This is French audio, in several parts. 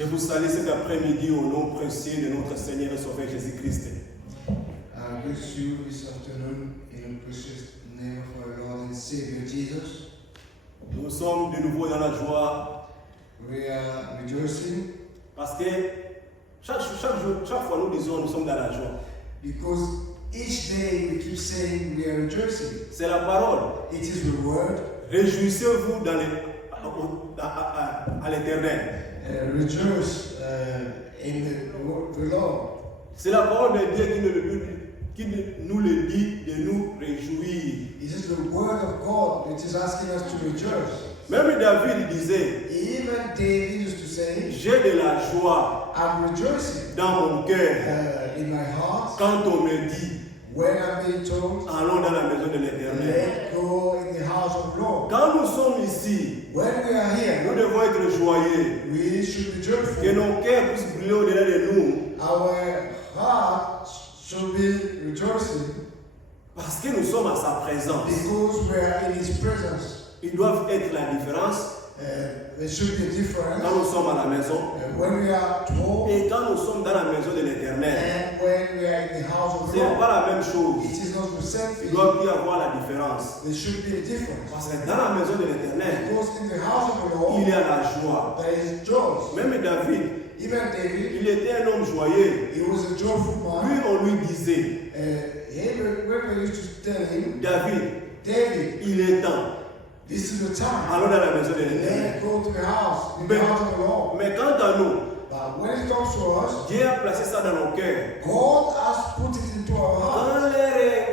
Je vous salue cet après-midi au nom précieux de notre Seigneur et Sauveur Jésus-Christ. I bless you this afternoon in the precious name of our Lord and Savior Jesus. Nous sommes de nouveau dans la joie We are rejoicing parce que chaque fois nous disons nous sommes dans la joie. because each day we keep saying we are rejoicing. C'est la parole. It is the word. Réjouissez-vous à l'éternel. Rejoice in the Lord. C'est la parole de Dieu qui nous le dit de nous réjouir. It is the word of God which is asking us to rejoice. Même David disait, Even David used to say, j'ai de la joie I'm rejoicing dans mon cœur in my heart quand on me dit, when I'm being told, allons dans la maison de l'éternel. let's go in the house of the Lord. Quand nous sommes ici, When we are nous here, devons être joyeux. we should be joyful. Que nos cœurs puissent briller au-delà de nous. Our heart should be rejoicing Parce que nous sommes à sa présence. because we are in His presence. Ils doivent être la différence There should be a difference quand nous sommes à la maison when we are at home et quand nous sommes dans la maison de l'éternel. and when we are in the house of Ce the n'est Lord. pas la même chose. It is not the same Il thing. doit y avoir la différence. There should be a difference. Parce que dans la maison de l'éternel, Because in the house of the il Lord, y a la joie. there is joy. Même David, Even David, il était un homme joyeux. he was a joyful Lui, man. on lui disait, When we used to tell him, David, David, il est temps. this is the time. Allons dans la maison de l'éternel. Let's go to the house, in the house of the Lord. Mais quant à nous, But when it comes to us, Dieu a placé ça dans nos cœurs. God has put it into our heart.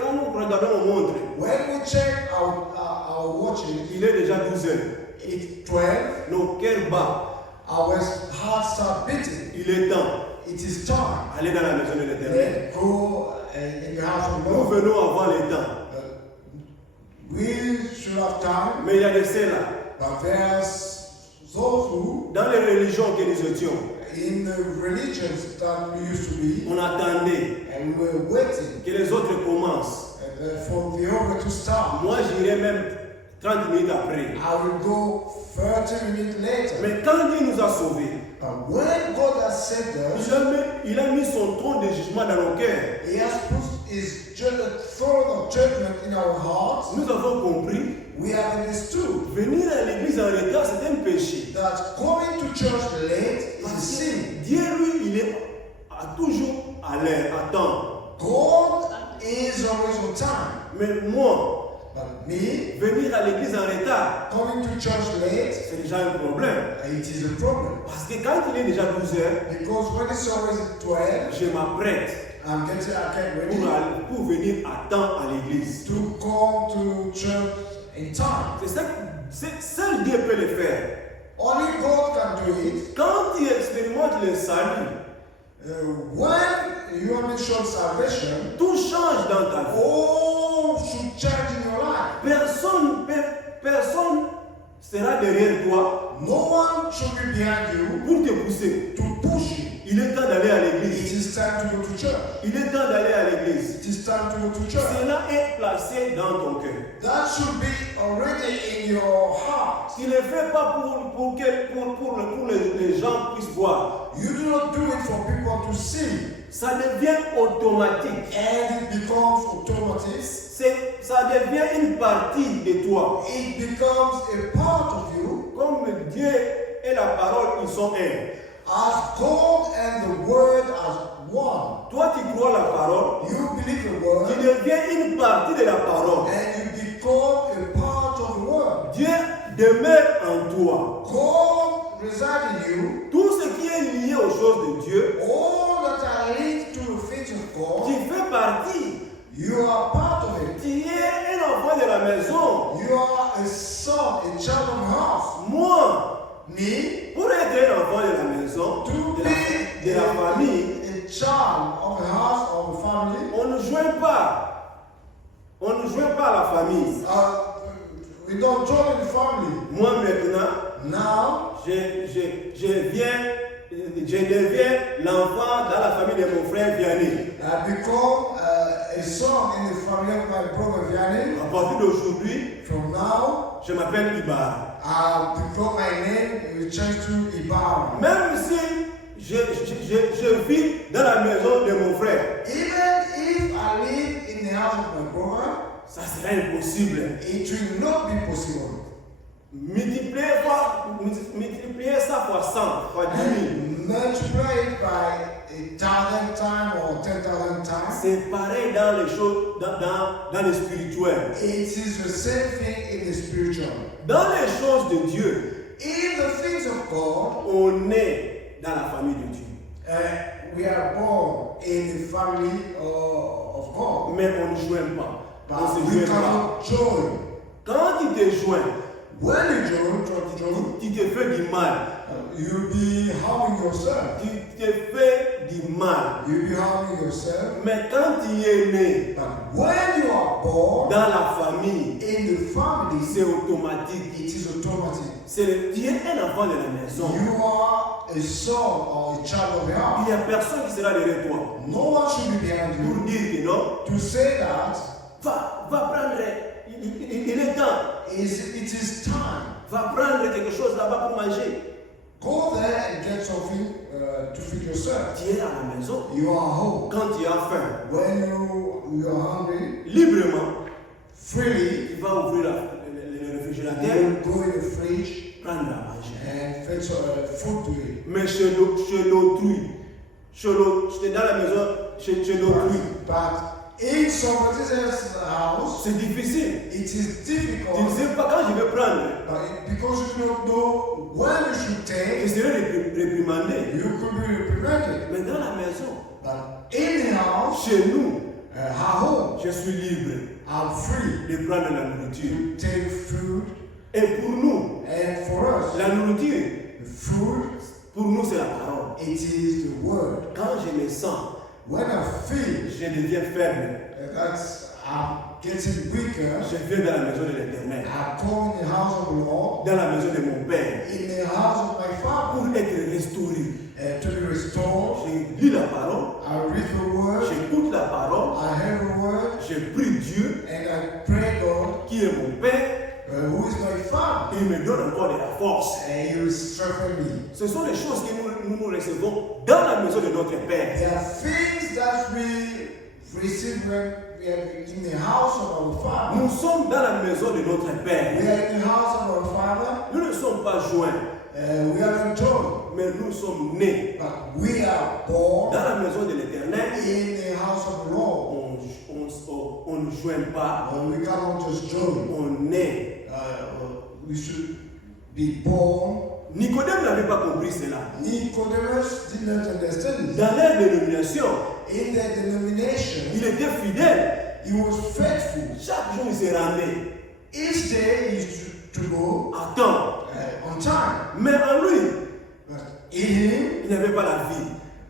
Quand nous regardons nos montres, When we check our watches, il est déjà 12 heures. it's 12, Nos cœurs battent. our hearts start beating. Il est temps. It is time. Aller dans la maison de l'éternel. Let's go in the house of the Nous Lord. venons avant les temps. We should have time, Mais il y a de ceux-là. but there's those who, Dans les religions que nous étions, in the religions that we used to be, on attendait and we were waiting que les autres commencent. for the other to start. Moi, j'irai même 30 minutes après. I will go 30 minutes later. Mais quand Dieu nous a sauvés, But when God has saved us, il a mis son trône de jugement dans nos cœurs. He has put His throne of judgment in our hearts. Nous avons compris, We have understood venir à l'église en retard, c'est un péché. that going to church late is a Parce sin. que Dieu, lui, il est toujours à l'heure, à temps. God is always on time. Mais moi, But me, venir à l'église en retard, coming to church late, c'est déjà un problème. it is a problem. Parce que quand il est déjà 12 heures, Because when it's always 12, je m'apprête I get ready pour venir à temps à l'église. to come to church in time. C'est ça que seul Dieu peut le faire. Only God can do it. Quand tu expérimentes le salut, When you have been shown salvation, tout change dans ta vie. all should change in your life. Personne sera derrière toi No one should be behind you pour te pousser. to push you. Il est temps d'aller à It l'église. is time to go to church. Il est temps d'aller à l'église. It is time to go to church. Cela est placé dans ton cœur. That should be already in your heart. Tu ne le fais pas pour que les gens puissent voir. You do not do it for people to see, Ça devient automatique. and it becomes automatic. Ça devient une partie de toi. It becomes a part of you. Comme Dieu et la parole, ils sont un. As God and the Word as one. Toi, tu crois la parole, You believe the tu Word, deviens une partie de la parole. and you become a part of the Word. Dieu demeure en toi. God resides in you. Tout ce qui est lié aux choses de Dieu, All that are linked to the things of tu God, fais partie. you are part of it. Tu es un enfant de la maison. You are a son, a child of the house. Moi, Me, pour être un enfant de la maison, to de be la famille, a child of the house, of the family, on ne joint pas. On ne joint pas à la famille. we don't join the family. Moi maintenant, Now, je deviens l'enfant dans la famille de mon frère Vianney. I become a a son in the family of my brother Vianney. À partir d'aujourd'hui, From now, je m'appelle Ibar. I'll become my name will change to Ibar. Même si je vis dans la maison de mon frère, Even if I live in the house of my brother, ça sera impossible. it will not be possible. Multiplier ça fois 100, fois 10 000. And multiply it by 1,000 times or 10,000 times. C'est pareil dans les choses, dans le spirituel. It is the same thing in the spiritual. Dans les choses de Dieu, In the things of God, on est dans la famille de Dieu. we are born in the family of God. Mais on ne joint pas. On But se we joint pas. cannot join. Quand tu te joins, When you join, try to join, tu te fais du mal. you'll be harming yourself. Tu te fais du mal. You'll be harming yourself. Mais quand tu es né But when you are born dans la famille, in the family, c'est automatique. it is automatic. Tu es un enfant de la maison. You are a son or a child of the Il house. n'y a personne qui sera derrière toi No one should be behind pour you. dire que non. To say that Va prendre. Il est temps. it is time. Va prendre quelque chose là-bas pour manger. Go there and get something to feed yourself. Tu es à la maison. You are home. Quand tu as faim, When you are hungry, librement, freely, tu vas ouvrir le you réfrigérateur, will go in the fridge prendre à manger. and fetch food to eat. Mais chez l'autrui, j'étais dans la maison, chez l'autrui, But in somebody else's house, c'est difficile. it is Tu ne difficult sais pas quand je vais prendre. because you don't know when you should Je take. serai réprimandé. You could be reprimanded. Mais dans la maison, But in the house, chez nous, at home, je suis libre I'm free de prendre la nourriture. to take food. Et pour nous, And for us, la nourriture, food, pour nous, c'est la parole. it is the word. Quand je me sens, When I feel je deviens faible. that I'm getting weaker, Je viens dans la maison de l'Éternel, I come in the house of the Lord, dans la maison de mon Père, in the house of my Father, pour être restauré. to be restored. Je lis la parole, I read the word, j'écoute la parole, I hear the word, je prie Dieu, and I pray God, qui est mon Père, who is my Father, et il me donne encore de la force. and He will strengthen me. Ce sont les choses que nous recevons dans la maison de notre Père. There are things that we receive when we are in the house of our Father. Nous sommes dans la maison de notre We Père. are in the house of our Father. Nous ne sommes pas joints, We are not joined, mais nous sommes nés but we are born dans la maison de l'Éternel. in the house of the Lord. On ne joint pas, We cannot just join. on est. We should be born. Nicodème n'avait pas compris cela. Nicodemus did not understand it. Dans leur dénomination, In their denomination, il était fidèle. he was faithful. Chaque jour, il se rendait Each day he used to go à temps. on time. Mais en lui, But in him, il n'avait pas la vie.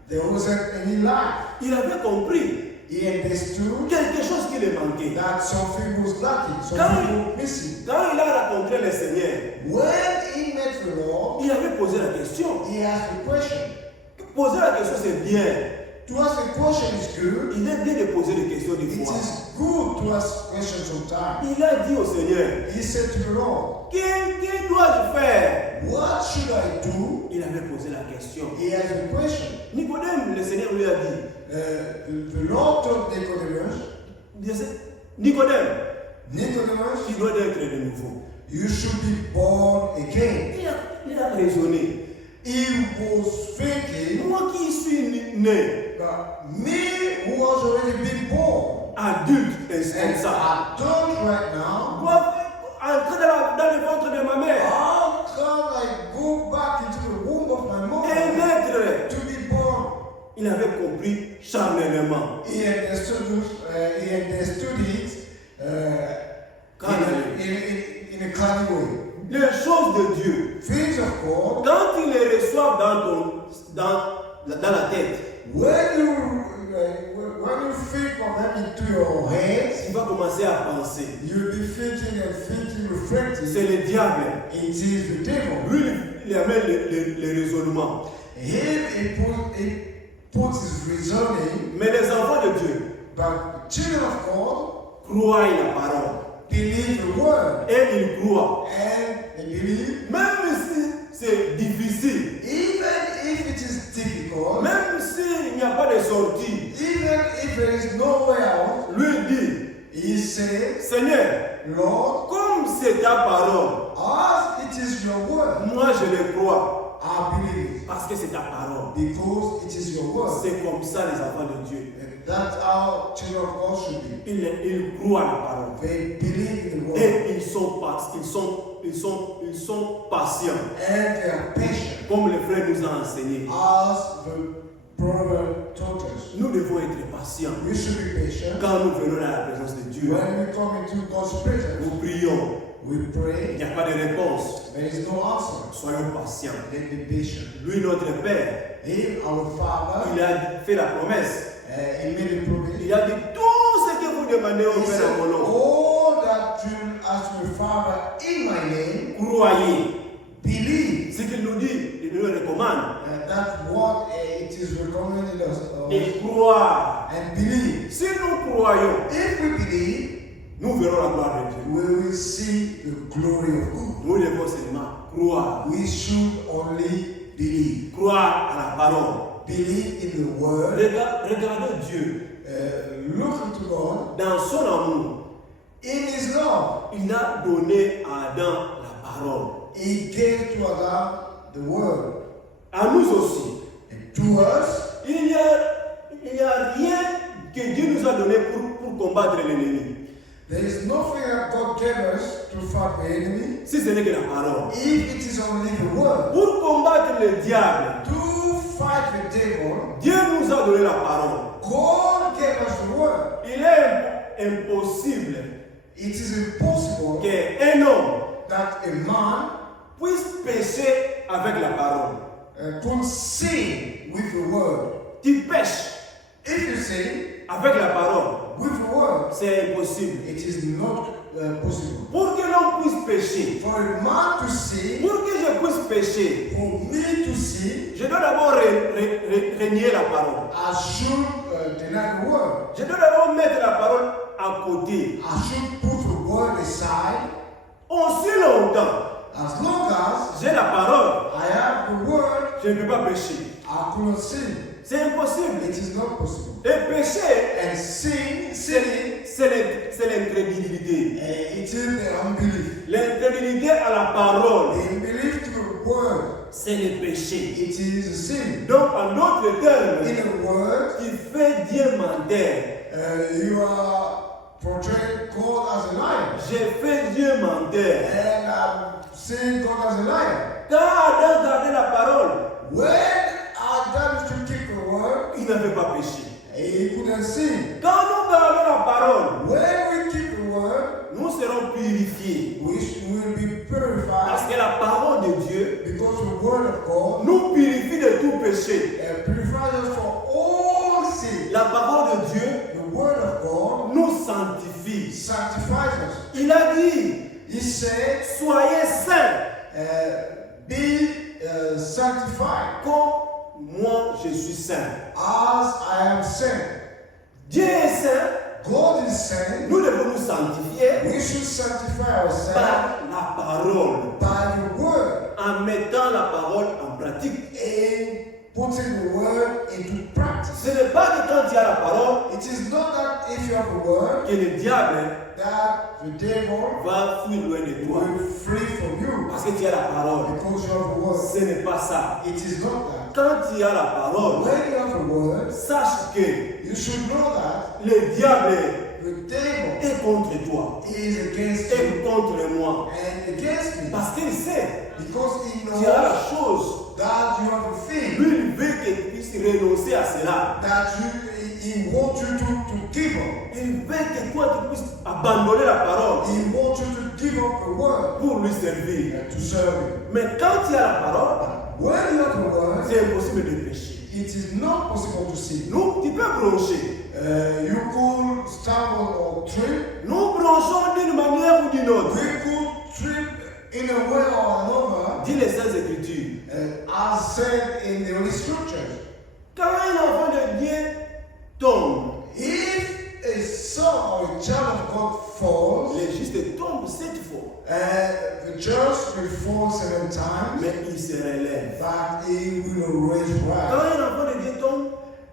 there wasn't any life. Il avait compris He understood quelque chose qui lui manquait. that something was lacking, something was missing. Quand il a rencontré le Seigneur, When he met the Lord, il avait posé la question. he asked the question. Poser la question, c'est bien. To ask a question is good. Il est bien de poser des questions des It fois. is good to ask questions sometimes. Il a dit au Seigneur, He said to the Lord, que dois-je faire? what should I do? Il avait posé la question. He asked a question. Nicodème, le Seigneur lui a dit, The Lord told Nicodème, Nicodemus, tu dois être de nouveau. you should be born again. Il a raisonné. He was thinking, Moi qui suis né but me who was already been born, adulte and responsable, adult right now, dois entrer dans le ventre de ma mère how can I go back into the womb of my et mother naître. to be born? Il avait compris charnellement. He understood it in a clear way. Les choses de Dieu, Things of God, quand ils les reçoivent dans la tête, when you think of them into your head, tu vas commencer à penser. you'll be thinking and thinking, reflecting. C'est le diable. It is the devil. Lui, il amène les raisonnements. He puts his reasoning, Mais les enfants de Dieu, But children of God croient la parole. believe the word Et ils croient. and they believe. Même si c'est difficile, Even if it is difficult, même s'il n'y a pas de sortie, even if there is no way out, lui dit, he says, Seigneur, Lord, comme c'est ta parole, as it is your word, moi je le crois. I believe it. Parce que c'est ta parole. Because it is your word. C'est comme ça les enfants de Dieu. And that's how children of God should be. Ils croient la parole. They believe in the word. Et ils sont patients. And they are patient. Comme le frère nous a enseigné. As the brother taught us. Nous devons être patients. We should be patient. Quand nous venons dans la présence de Dieu, When we come into God's presence, nous prions. we Il pray. n'y a pas de réponse. There is no answer. Soyons patients. Then be patient. Lui, notre Père, Him, our Father, il a fait la promesse. he made a promise. Il a dit tout ce que vous demandez au He Père said, en mon nom. all that you ask your Father in my name, Croyez. believe. Ce qu'il nous dit, il nous le recommande. That's what it is recommended us. Et croire. And believe. Si nous croyons, If we believe, nous verrons la gloire de Dieu. we will see the glory of God. Nous devons seulement croire. We should only believe. Croire à la parole. Believe in the word. Regardez Dieu. Look into God. Dans son amour, In His love, il a donné à Adam la parole. He gave to Adam the word. À nous aussi. And to us, Il n'y a rien que Dieu nous a donné pour combattre l'ennemi. there is nothing that God gave us to fight the enemy. Si ce n'est que la parole. If it is only the word. Pour combattre le diable, To fight the devil, Dieu nous a donné la parole. God gave us the word. Il est impossible It is impossible qu'un homme that a man puisse pécher avec la parole. could sin with the word. Tu pêches If you sin avec la parole, with the word, c'est impossible. it is not possible. Pour que l'on puisse pécher, For a man to sin, pour que je puisse pécher, for me to sin, je dois d'abord renier la parole. I should deny the word. Je dois d'abord mettre la parole à côté. I should put the word aside. Aussi longtemps, As long as j'ai la parole, I have the word, je ne peux pas pécher. I could not sin. C'est impossible. It is not possible. Et pécher, And sinning, c'est l'incrédulité. it is the unbelief. L'incrédulité à la parole, The unbelief to the word, c'est le péché. it is a sin. Donc, en d'autres termes, In a word, tu fais Dieu menteur. you are portraying God as a liar. J'ai fait Dieu menteur. And I'm saying God as a liar. Quand Adam gardait la parole, When Adam used to keep the word, il n'avait pas péché. he couldn't sin. Quand nous gardons la parole, When we keep the word, nous serons purifiés. we will be Parce purified que la parole de Dieu because the word of God nous purifie de tout péché. purifies us from all sin. La parole de Dieu The word of God nous sanctifie. sanctifies us. Il a dit, He said, soyez saints be sanctified comme moi je suis saint. as I am saint. Dieu est saint, God is saint. nous devons nous sanctifier We should sanctify ourselves par la parole, by the word en mettant la parole en pratique. and putting the word into practice. Ce n'est pas que quand tu as la parole It is not that if you have the word que le diable that the devil va fuir loin de toi. will flee from you Parce que tu as la parole. because you have the word. Ce n'est pas ça. It is not that. Quand tu as la parole, When you have the word, sache que you should know that le diable the devil est contre toi is against you et contre moi. and against me Parce qu'il sait, because he tu as la knows chose. that you have a thing Lui, il veut que tu puisses renoncer à cela. that he wants you to give up. Il veut que toi, tu puisses abandonner la parole He wants you to give up the word pour lui servir. and to serve him. Mais quand tu as la parole, When you have the word, c'est impossible de pécher. it is not possible to sin. Nous, tu peux broncher. You could stumble or trip. Nous bronchons d'une manière ou d'une autre. We could trip in a way or another, Dit les Saintes Écritures. as said in the Holy Scriptures. Quand un enfant de Dieu tombe, If falls. Les justes tombent 7 fois. The just will fall 7 times, Mais il se relève. but he will raise Quand right. un enfant de Dieu tombe,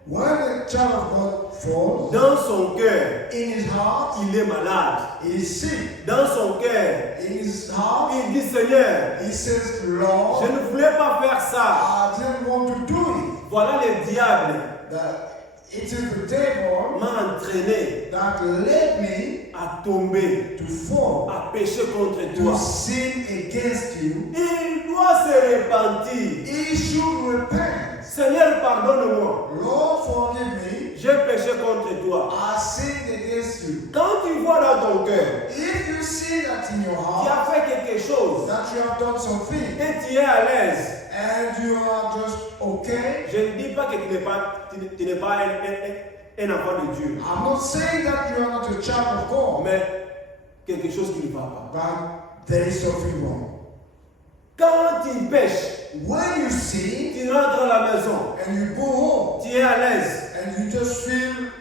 When the child of God falls, dans son cœur, in his heart, il est malade. he is sick. Dans son cœur, In his heart, il dit Seigneur, he says, je Lord, ne voulais pas faire ça. I didn't want to do it. Voilà le diable That it is the devil m'a entraîné that led me à tomber, to fall, à pécher contre to toi. sin against you. Il doit se repentir. He should repent. Seigneur, pardonne-moi. Lord, forgive me. J'ai péché contre toi. I sinned against you. Quand tu vois dans ton cœur, If you see that in your tu heart, as fait quelque chose that you have done something, et tu es à l'aise, and you are just okay, je ne dis pas que tu n'es pas un enfant de Dieu, I'm not saying that you are not a child of God, mais quelque chose qui ne va pas. but there is something wrong. Quand tu pêches, When you sin tu rentres à la maison, and you go home tu es à l'aise, and you just feel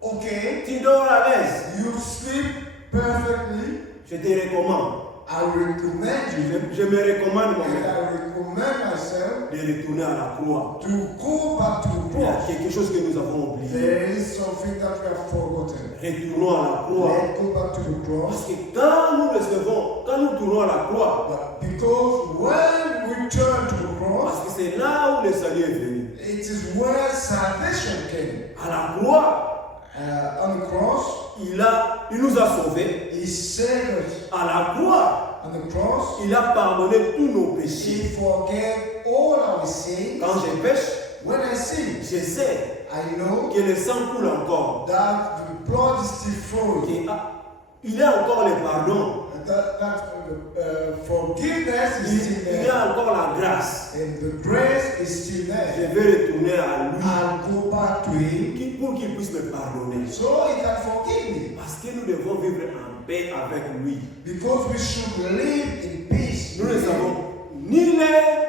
okay, tu dors à l'aise, you sleep perfectly, je te recommande, I recommend you, je me recommande and moi-même I recommend myself de retourner à la croix. to go back to the Il y a cross. quelque chose que nous avons oublié. There is something that we have forgotten. Retournons à la croix. Let's go back to the Parce cross. que quand nous recevons, quand nous tournons à la croix, But because when we turn to the cross, parce que c'est là où le salut est venu. it is where salvation came. À la croix, On the cross, il nous a sauvés. He saved us. À la croix, On the cross, il a pardonné tous nos He péchés. forgave all our sins. Quand je pêche, When I sin, je sais I know que le sang coule encore. that the blood is still flowing. Il y a encore le pardon. That forgiveness is still Il y there. a encore la grâce. And the grace is still Je there. vais retourner à lui I'll go back to Him pour qu'il puisse me pardonner. so He can forgive me. Parce que nous devons vivre en paix avec lui. Because we should live in peace. Nous ne savons ni l'heure,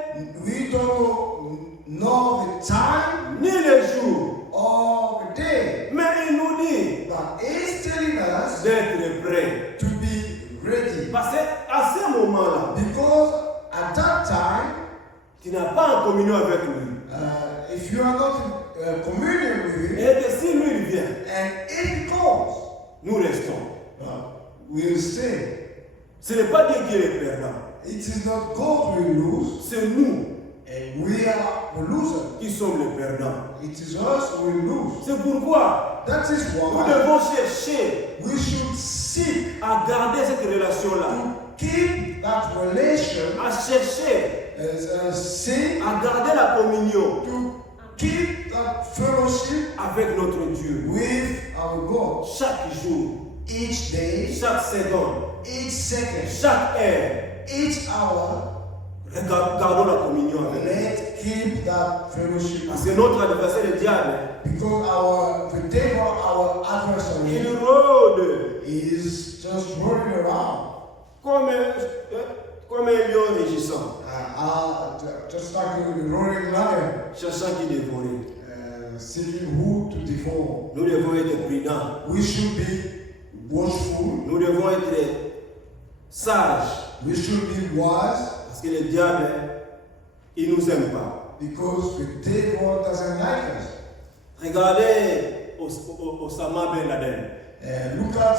We don't know the time ni le jour. or the day. Mais il nous dit But He's telling us d'être prêt. to be ready. Parce qu'à ce moment-là, Because at that time, tu n'as pas en communion avec lui. if you are not in communion with Him, Et que si lui il vient, and if He comes, nous restons. we'll stay. Ce n'est pas Dieu qui est le perdant. It is not God we lose, C'est nous and we are the loser. qui sommes les perdants. It is us we lose. C'est pourquoi That is nous why devons chercher we should seek à garder cette relation-là. to keep that relation, À chercher seek à garder la communion to keep that fellowship avec notre Dieu. with our God. Chaque jour, Each day, chaque seconde, each second, chaque heure, each hour, gardons la communion avec lui. let's keep that fellowship. Parce que notre adversaire, le diable, Because the devil, our il adversary, rôde is just running around. comme un lion rugissant, Just like a roaring lion, cherchant qui dévorer. seeking who to devour. Nous devons être prudents. We should be watchful. Nous devons être sages. We should be wise Parce que le diable, il ne nous aime pas. because the devil doesn't like us. Regardez Osama Ben Laden. Look at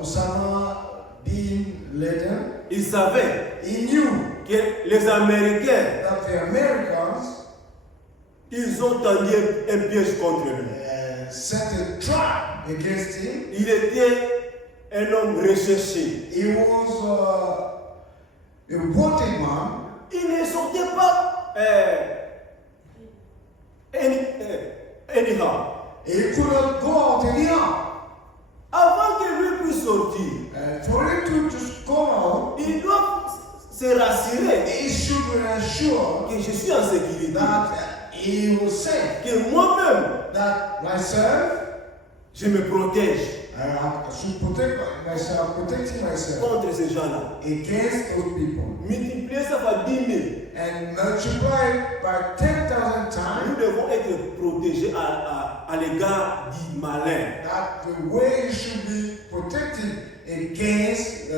Osama bin Laden. Il savait He knew que les Américains, that the Americans ils ont tendu un piège contre lui. set a trap against him. Il était un homme recherché. He was a wanted man. Il ne sortait pas anyhow. He could not go out anyhow. Avant que lui puisse sortir, For him to just go out, il doit se rassurer he should ensure que je suis en sécurité. that he was safe. Que moi-même, That myself, je me protège I should protect myself, protecting myself contre ces gens-là. against those people. Multiplier ça par 10 000. And multiply by 10,000 Nous times. devons être protégés à l'égard du malin. That the way you should be protected against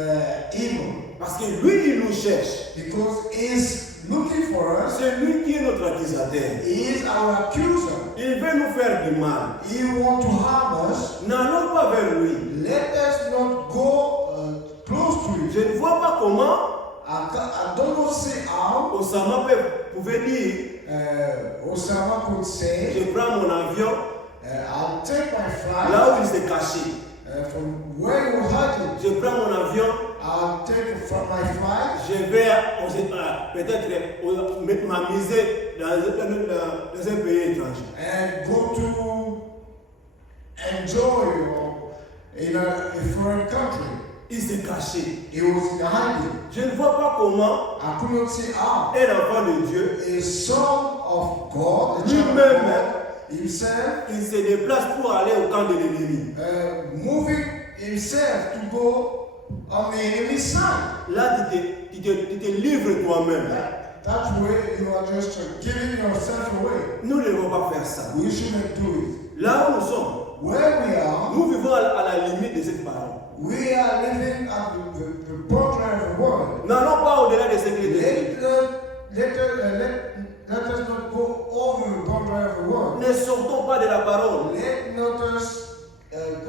evil. Parce que lui, il nous cherche. Because he's looking for us. C'est lui qui est notre accusateur. He is our accuser. Il veut nous faire du mal. He wants to harm us. N'allons pas vers lui. Let us not go close to him. Je ne vois pas comment I don't see how Osama pouvait dire Osama could say, je prends mon avion I'll take my flight là où il s'est caché. from where you had it. Je prends mon avion, I'll take it from my flight. je vais peut-être m'amuser dans un pays étranger. And go to enjoy in a foreign country. Il s'est caché. He was hiding. Je ne vois pas comment I could not see how un enfant de Dieu, a son of God, a child of lui-même, God, himself, il se déplace pour aller au camp de l'ennemi. moving himself to go on the enemy's side. Là, tu te livres toi-même. That way you are just giving yourself away. Nous ne devons pas faire ça. We shouldn't do it. Là où nous sommes, Where we are, nous vivons à la limite de cette parole. we are living at the boundary of the world. N'allons pas au-delà de ce qu'il est. Let us not go over the boundary of the world. Ne sortons pas de la parole. Let not us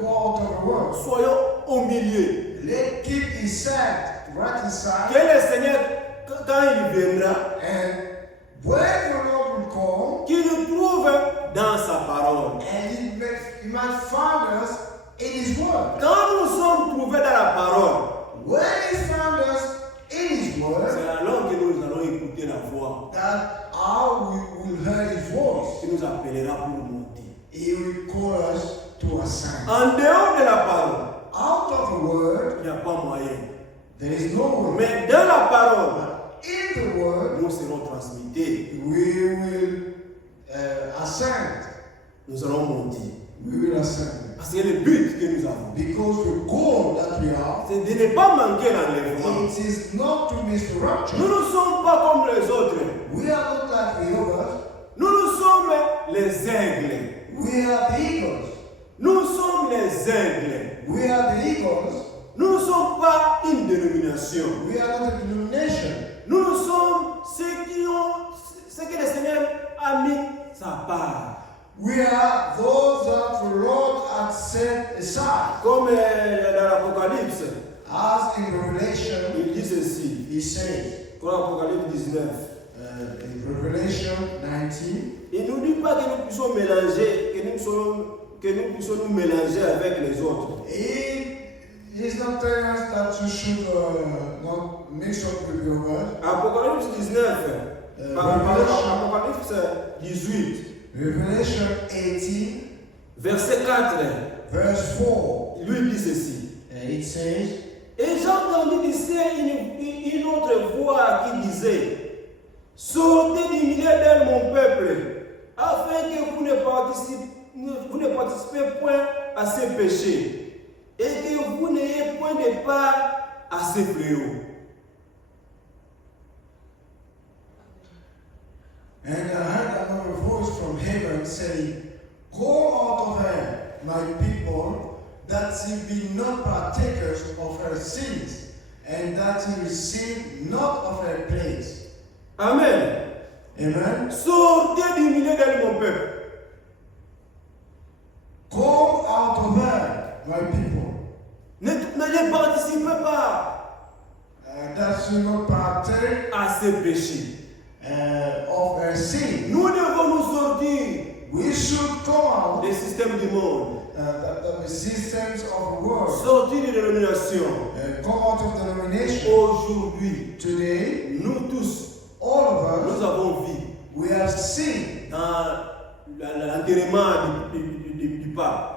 go out of the world. Soyons au milieu. Let keep his side, right side. Que le Seigneur, quand il viendra, And when the Lord will come, qu'il nous trouve dans sa parole. and he might find us in his word. Quand nous sommes trouvés dans la parole, When he found us in his c'est word, alors que nous allons écouter la voix that how we will hear his voice. qui nous appellera pour monter. He will call us to ascend. En dehors de la parole, Out of the word, il n'y a pas moyen. there is no way. Mais dans la parole, In the word, nous serons transmittés. we will ascend. Nous allons monter. We will ascend. Parce que le but que nous avons, Because the goal that we have, c'est de ne pas manquer l'enlèvement. it is not to miss the rapture. Nous ne sommes pas comme les autres. We are not like the others. Nous sommes les aigles. We are the eagles. Nous sommes les aigles. We are the eagles. Nous ne sommes pas une dénomination. We are not a denomination. Nous sommes ceux que le Seigneur a mis sa part. We are those that the Lord had set aside. Comme dans l'Apocalypse, As in Revelation, il dit ceci. he says, Dans l'Apocalypse 19. in Revelation 19, Il ne nous dit pas que nous puissions mélanger, que nous puissions nous mélanger avec les autres. he's not telling us that you should not mix up with your word. Apocalypse 19. Apocalypse 18. Revelation 18, Verset 4. verse 4, Lui dit ceci. it says, Et j'entendis d'ici une autre voix qui disait, sortez du milieu de mon peuple, afin que vous ne participez point à ces péchés, et que vous n'ayez point de part à ces fléaux. and I heard another voice from heaven saying, go out of her, my people, that ye be not partakers of her sins, and that ye receive not of her plagues. Amen. Amen. Sortez du milieu de mon peuple. Go out of her, my people, Ne participez pas that ye not partake à ces péchés. of her sin. Nous devons nous sortir We should come out des systèmes du monde, the systems of the world. sortir des dénominations. Come out of denomination. Aujourd'hui, Today, nous tous, all of us, nous avons vu we have seen dans l'enterrement du pape.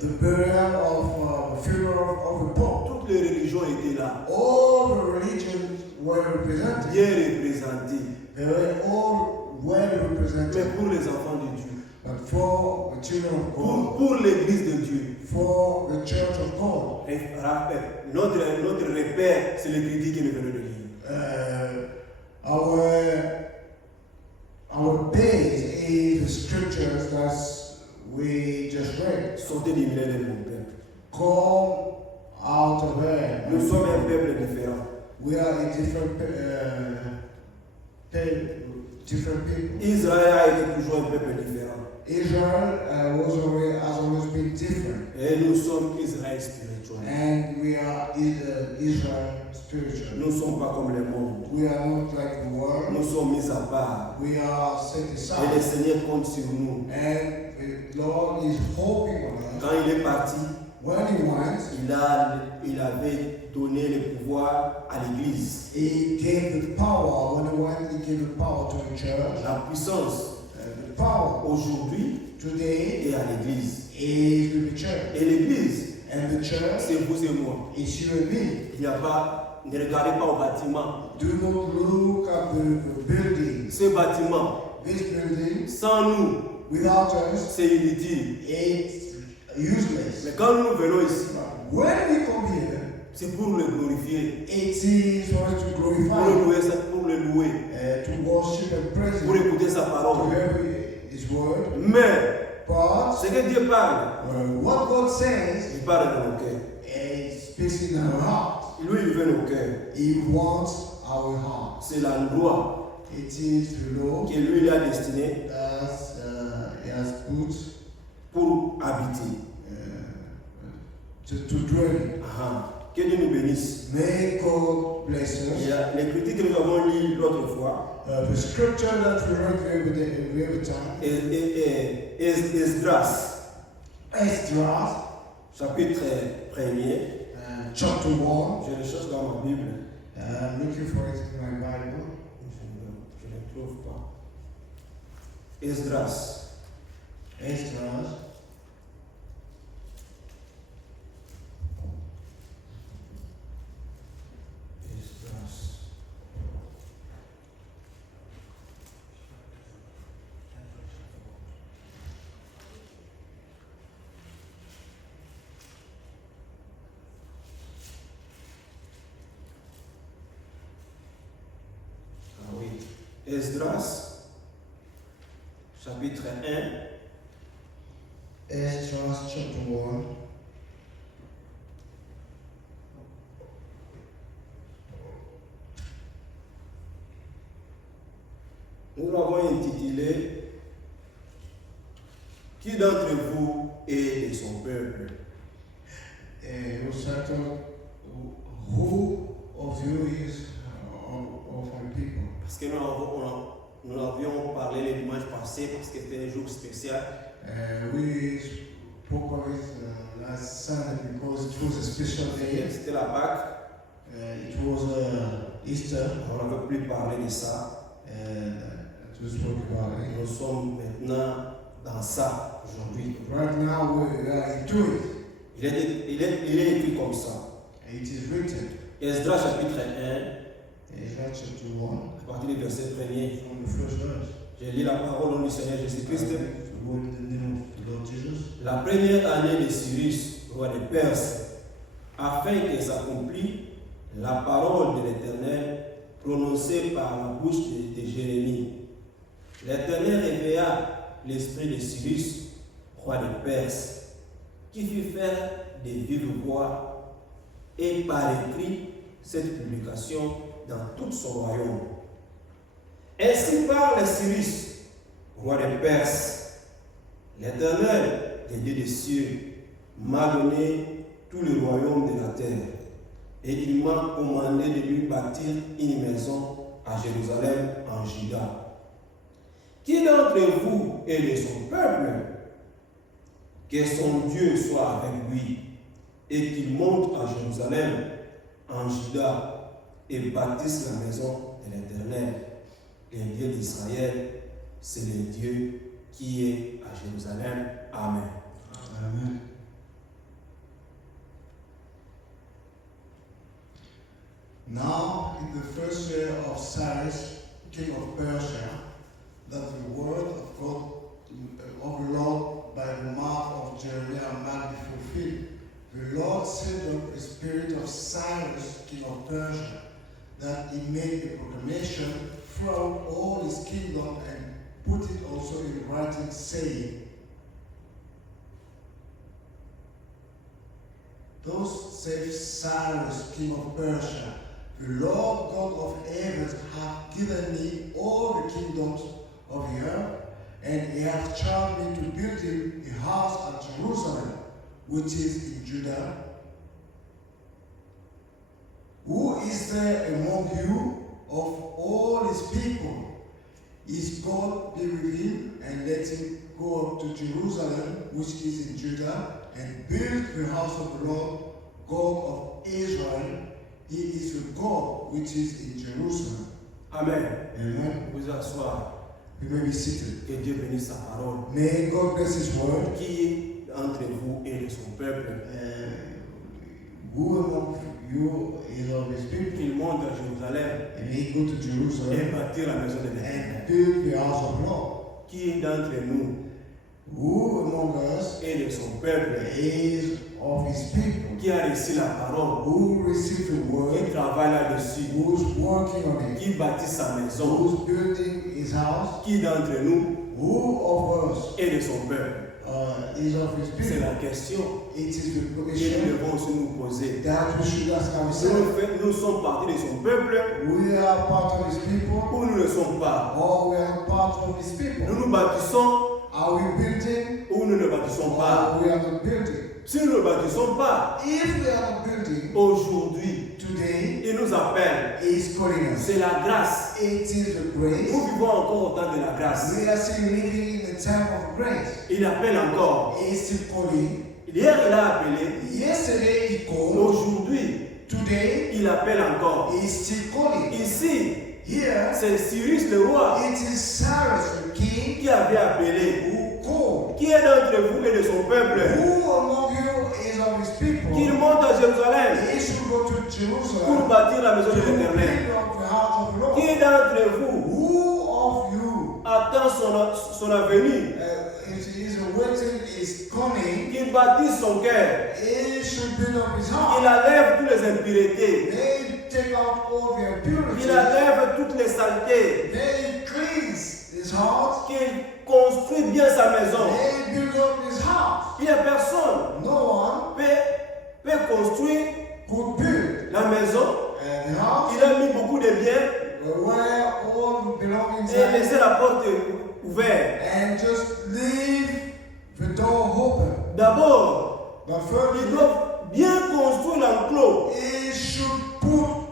The burial of the funeral of the Pope. Toutes les religions étaient là, All the religions were represented. bien représentées. They were all well Mais represented. pour les enfants de Dieu, But for the children of God, pour l'église de Dieu, for the church of God, notre repère, c'est les critiques que nous venons de lire. our base is the scriptures that we just read. Sortez du milieu de mon peuple. Come out of here. Nous sommes un peuple différent. We are a different people. Israël a été toujours un peuple différent. Israel has always been different. Et nous sommes Israël spirituel. And we are Israel spiritual. Nous ne sommes pas comme le monde. We are not like the world. Nous sommes mis à part. We are set Et le aside. Seigneur compte sur nous. And the Lord is hoping on us. Quand il est parti, When He went, il avait donné le pouvoir à l'Église. He gave the power. When He went, He gave the power to the church. La puissance The power aujourd'hui today est à l'Église. is with the church. Et l'Église, And the church c'est vous et moi. is you and me. Il n'y a pas, ne regardez pas au bâtiment. Do not look at the building. Ce bâtiment, This building, sans nous, without us, c'est inutile. it's useless. Mais quand nous venons ici, When we come here, c'est pour le glorifier, it is for us to pour glorify, le louer, pour le louer, to worship and praise pour Him, écouter sa to parole. hear His word. Mais But ce que Dieu parle, what God says, il parle dans nos cœurs. He speaks in our heart. Lui, il veut nos cœurs. He wants our heart. C'est l'endroit It is the Lord que lui il a destiné that He has put pour habiter. to dwell in. Que Dieu nous bénisse. May God bless Il us. y a les critiques que nous avons lues l'autre fois, The scripture that we read every time, Esdras, Esdras, chapitre 1er. chapter 1. Je le cherche dans ma Bible. I'm looking for it in my Bible. Je ne le trouve pas. Esdras. Esdras. Esdras. Ah oui. Esdras, chapitre 1. Esdras chapter 1. Nous l'avons intitulé Qui d'entre vous est de son peuple? Who of you is of my people? Parce que nous avions parlé le dimanche passé parce que c'était un jour spécial. We spoke of it last Sunday because it was a special day. C'était la Pâque. It was Easter. On n'avait plus parlé de ça. To speak about it. Nous sommes maintenant dans ça aujourd'hui. Right now we are into it. Il est écrit comme ça. It is written. Esdras chapitre 1, Esdras chapter 1. à partir du verset 1er. From the first verse. Je lis la parole au nom du Seigneur Jésus-Christ. The word in the name of the Lord Jesus. La première année de Cyrus, roi de Perse, afin que s'accomplisse la parole de l'Éternel prononcée par la bouche de Jérémie. L'Éternel réveilla l'esprit de Cyrus, roi de Perse, qui fit faire de vives voix et par écrit cette publication dans tout son royaume. Ainsi parle Cyrus, roi de Perse. L'Éternel, le Dieu des cieux, m'a donné tout le royaume de la terre, et il m'a commandé de lui bâtir une maison à Jérusalem en Juda. Qui d'entre vous est de son peuple? Que son Dieu soit avec lui, et qu'il monte à Jérusalem en Juda et bâtisse la maison de l'Éternel. Le Dieu d'Israël, c'est le Dieu qui est à Jérusalem. Amen. Amen. Now, in the first year of Cyrus, king of Persia, that the word of God of the Lord by the mouth of Jeremiah might be fulfilled, the Lord sent up a spirit of Cyrus, king of Persia, that he made a proclamation throughout all his kingdom and put it also in writing, saying, those same Cyrus, king of Persia, the Lord God of heaven hath given me all the kingdoms of the earth, and he hath charged me to build him a house at Jerusalem, which is in Judah. Who is there among you of all his people? Is God be with him, and let him go up to Jerusalem, which is in Judah, and build the house of the Lord, God of Israel. He is the God which is in Jerusalem. Amen. Amen. Vous asseoir. You may be seated. Que Dieu bénisse sa parole. May God bless his word. Qui entre vous est de son peuple? Who among you is of his people? Il monte à Jérusalem And he go to et Jerusalem bâtir la maison de l'Éternel. and build the house of Lord. Qui d'entre nous Who among us est de son peuple? is of his people? Qui a reçu la parole? Who received the Qui word? travaille là-dessus? Who's working on it? Qui bâtit sa maison? Who's building his house? Qui d'entre nous Who of us est de son peuple? is of his C'est people? la question It is the que nous question devons aussi nous poser. that we should ask ourselves. Nous sommes partis de son peuple We are part of his people, ou nous ne sommes pas? or we are part of his people. Nous nous bâtissons Are we building, ou nous ne bâtissons pas? or we are not building? Si nous ne bâtissons pas, If we are not building, aujourd'hui, today il nous appelle. is calling us. C'est la grâce. It is the grace. Nous vivons encore au temps de la grâce. We are still living in the time of grace. Il appelle encore. He is still calling. Hier, il a appelé. Yesterday he called. Aujourd'hui, Today il appelle encore. he is still calling. Ici, Here c'est Cyrus le roi it is Cyrus the king qui avait appelé. who called. Qui est d'entre vous et de son peuple? Who among you is of his people? Qu'il monte à Jérusalem He should go to pour Jerusalem bâtir la maison to de build l'Éternel. up the house of the Lord. Qui d'entre vous Who of you attend son avenir? is waiting is coming? Qu'il bâtisse son cœur. He should build up his Qu'il house. enlève toutes les impuretés. They take out all the Qu'il impurities. enlève toutes les saletés. They cleanse his house. Qu'il construit bien sa maison. They build up his house. Il n'y a personne No one peut construire could build la maison. the house Il a mis beaucoup de biens where all belongings et are laissé la porte ouverte. and just leave the door open. D'abord, But ils first, doivent bien construire l'enclos he should put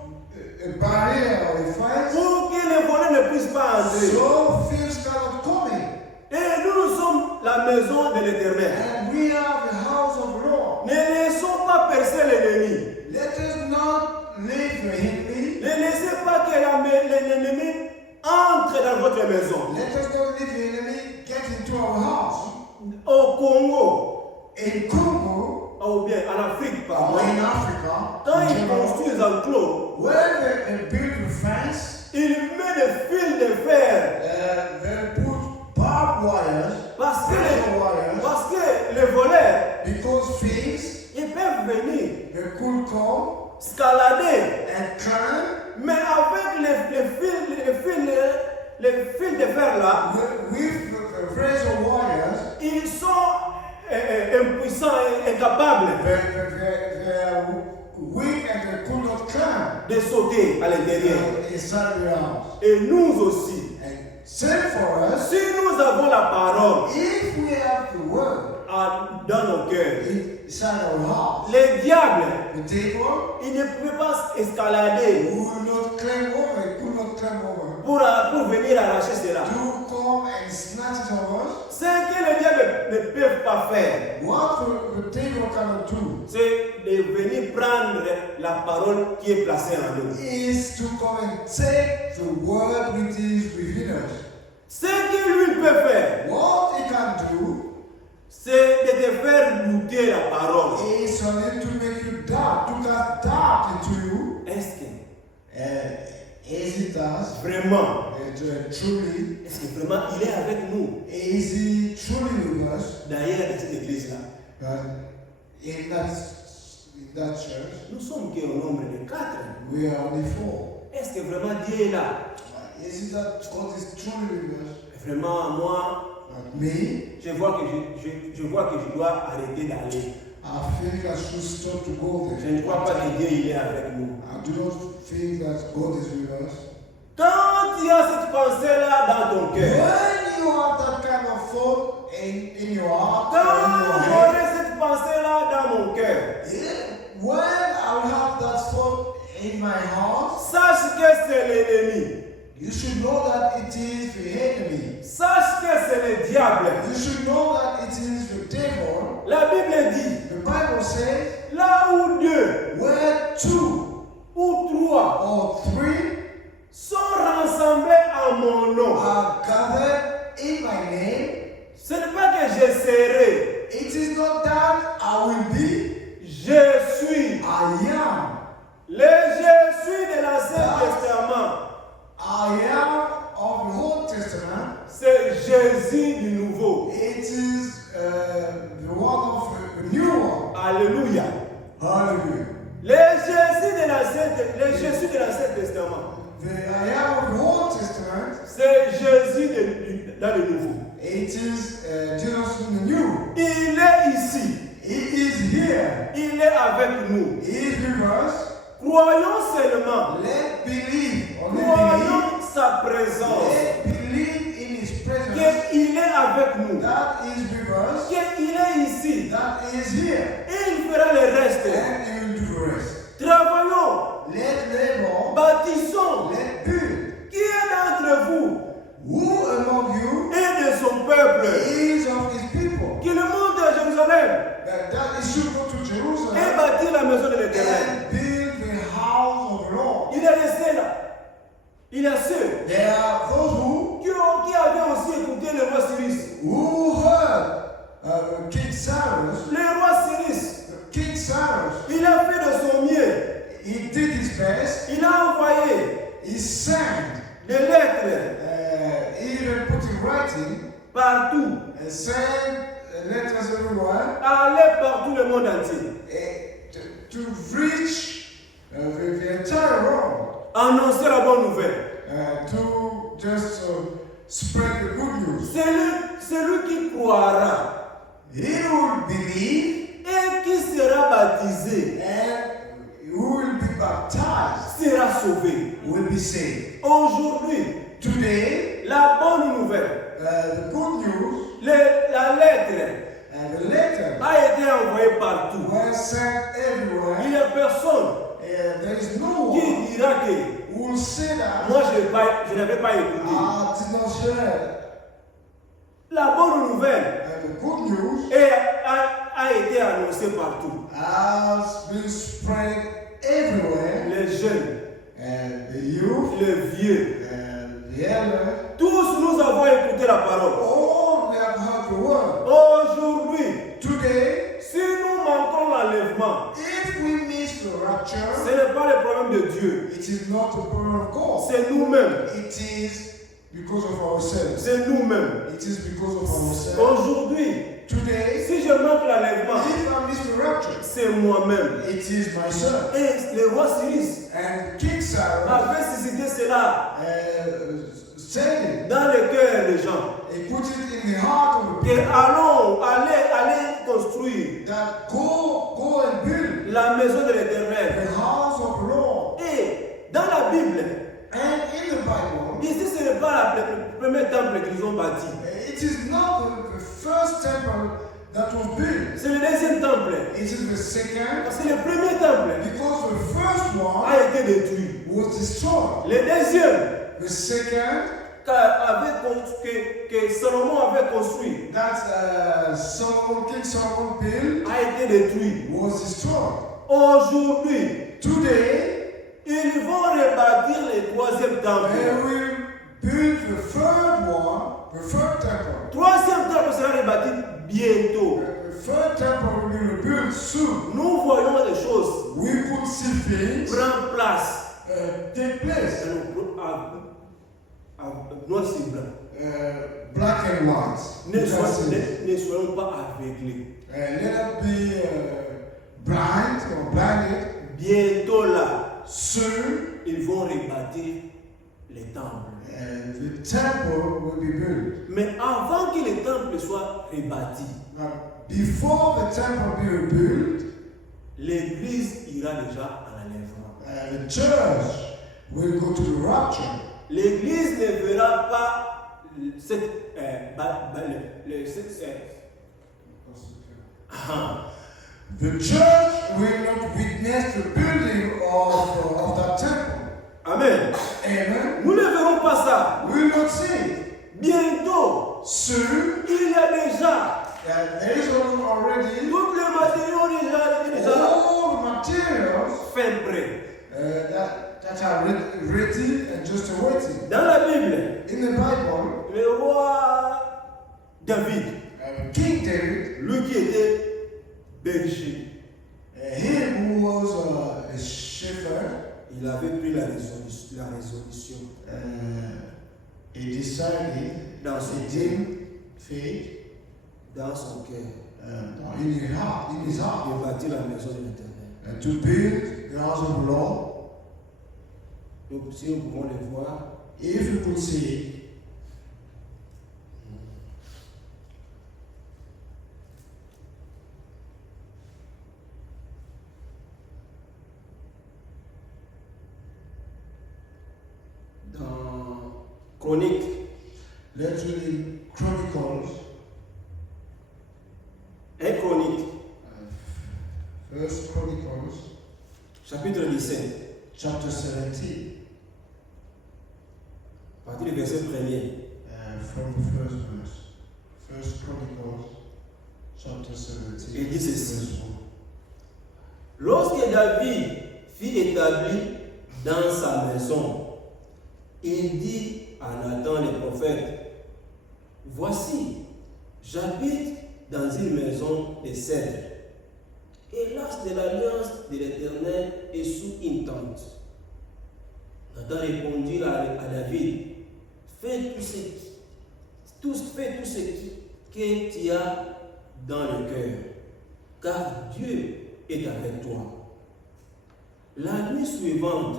a barrier or a fence pour que les volets ne puissent pas entrer. so thieves cannot come in. Et nous sommes la maison de l'Éternel. And we are the house of the Lord. Ne laissons pas percer l'ennemi. Let us not leave the enemy. Ne laissez pas que l'ennemi entre dans votre maison. Let us not leave the enemy get into our house. Au Congo, In Congo ou bien en Afrique, or pardon, in Africa, quand in ils general, construisent un clos, when they build a fence, ils mettent des fils de fer. they put barbed wires, Parce que, razor wires, parce que les voleurs, because thieves, ils peuvent venir they could come escalader. and climb Mais avec les fils de fer là, with the razor wires. ils sont impuissants et incapables They're weak and they could not climb de sauter à l'intérieur. inside the house. Et nous aussi, And same for us, si nous avons la parole if we have the word dans nos cœurs, inside our house, les diables, the devil ils ne peuvent pas escalader will not climb over, could not climb over, pour venir arracher cela. to come and snatch it of us. Ce que les diables ne peuvent pas faire, What the devil cannot do c'est de venir prendre la parole qui est placée en nous. is to come and take the word which is within us. Ce que lui peut faire, What he can do c'est de te faire douter la parole. is only to make you doubt, to cast doubt into you. Est-ce que As it does, vraiment, truly, est-ce que vraiment il est avec nous? is he truly with us? D'ailleurs, dans cette église-là, In that church, nous sommes qu'au nombre de 4. we are only 4. Est-ce que vraiment Dieu est là? Is it that God is truly with us? Vraiment, moi, But me, je vois que je dois arrêter d'aller I think I should stop to go Je there. ne crois pas que Dieu il est avec nous. I do not think that God is with us. Quand tu as cette pensée-là dans ton cœur, When you have that kind of thought in your heart, or in quand your head, j'aurai cette pensée-là dans mon cœur, when I will have that thought in my heart, sache que c'est l'ennemi. you should know that it is the enemy. Sache que c'est le diable. You should know that it is the devil. La Bible dit, The Bible says, là où deux where two ou trois or three sont rassemblés en mon nom, are gathered in my name, ce n'est pas que je serai, it is not that I will be, je suis. I am. Le je suis de l'Ancien Testament, I am of the Old Testament. c'est Jésus du Nouveau. It is the one of the new one. Alléluia. Hallelujah. Le Jésus de l'Ancien Testament, The I am of the Old Testament. c'est Jésus dans le Nouveau. It is Jesus in the new. Il est ici. He is here. Il est avec nous. He is with us. Croyons seulement. Let believe. Only believe. Croyons sa présence. Let believe in His presence. Qu'il est avec nous. That is with us. Qu'il est ici. That is here. Et il fera le reste. And He will do the rest. Travaillons. Let labor. Bâtissons. Let build. Qui est d'entre vous Who among you et de son peuple is of His people? qui le monte à Jérusalem That he should go to et Jerusalem bâtir la maison de l'Éternel. and build the house of the Lord. Il est resté là. Il y a ceux There are those qui avaient aussi écouté le roi Cyrus. who heard King Cyrus. Le roi Cyrus, King Cyrus, il a fait de son mieux. he did his best. Il a envoyé He sent, des lettres he even put in writing partout, and sent letters everywhere aller partout le monde entier, to reach the entire world. annoncer la bonne nouvelle. To just spread the good news. Celui qui croira He will believe et qui sera baptisé and who will be baptized sera sauvé. will be saved. Aujourd'hui, Today, la bonne nouvelle, the good news la lettre and the letter a été envoyée partout. were sent Il everywhere. n'y a personne There is no one qui dira que who will say that moi je n'avais pas écouté. I did not share. La bonne nouvelle And the good news a été annoncée partout. has been spread everywhere. Les jeunes, And the youth les vieux, and the elder, tous nous avons écouté la parole. all we have heard the word. Aujourd'hui, Today, si nous manquons l'enlèvement, if we miss the ce rapture, n'est pas le problème de Dieu, it is not the problem of God. c'est nous-mêmes. It is because of ourselves. C'est nous-mêmes. It is because of ourselves. Aujourd'hui, Today, si je manque l'enlèvement, if I miss the rapture, c'est moi-même. it is myself. Et le roi Cyrus And King Cyrus avait suscité cela said it. dans le cœur des gens. He put it in the heart of the Que people allez construire that go and build la maison de l'Éternel. the house of the Lord. Et dans la Bible, And in the Bible, ici ce n'est pas le premier temple qu'ils ont bâti. it is not the first temple that was built. C'est le deuxième temple. It is the second, Parce que le premier temple because the first one a été détruit. was destroyed. Le deuxième The second, que Salomon avait construit that King Solomon built, a été détruit. was destroyed. Aujourd'hui, Today, ils vont rebâtir le troisième they temple. will build the third one, the third temple. Troisième temple sera rebâti bientôt. The third temple will be rebuilt soon. Nous voyons les choses We could see things prendre place. take place. Noir sur blanc. Black and white. Ne soyons pas aveuglés. Let us be blind or blinded. Bientôt là, Soon, ils vont rebâtir les temples. and the temple will be built. Mais avant que les temples soient rebâtis, But before the temple be rebuilt, l'église ira déjà à l'enlèvement. the church will go to the rapture. L'église ne verra pas The church will not witness the building of that temple. Amen. Amen. Nous ne verrons pas ça. We will not see it. Bientôt, Soon, il y a déjà there is already tous les matériaux déjà all the materials fin prêt. that are ready and just waiting. Dans la Bible, In the Bible, le roi David, King David, lui qui était berger, him who was a shepherd, il avait pris la résolution he decided dans son he cœur, didn't faith dans son cœur, in his heart, de bâtir la maison de l'Éternel. to build the house of the Lord. Donc, si nous pouvons le voir, If you could see, dans Chronique, let's read in Chronicles, 1 Chronique, First Chronicles, chapitre 17, chapter 17, à partir du verset 1er. from the first verse. First Chronicles, chapter 17. Il dit ceci. verse 1. Lorsque David fut établi dans sa maison, il dit à Nathan le prophète, voici, j'habite dans une maison de cèdre, et l'arche de l'alliance de l'Éternel est sous une tente. Nathan répondit à David, fais tout ce que tu as dans le cœur, car Dieu est avec toi. La nuit suivante,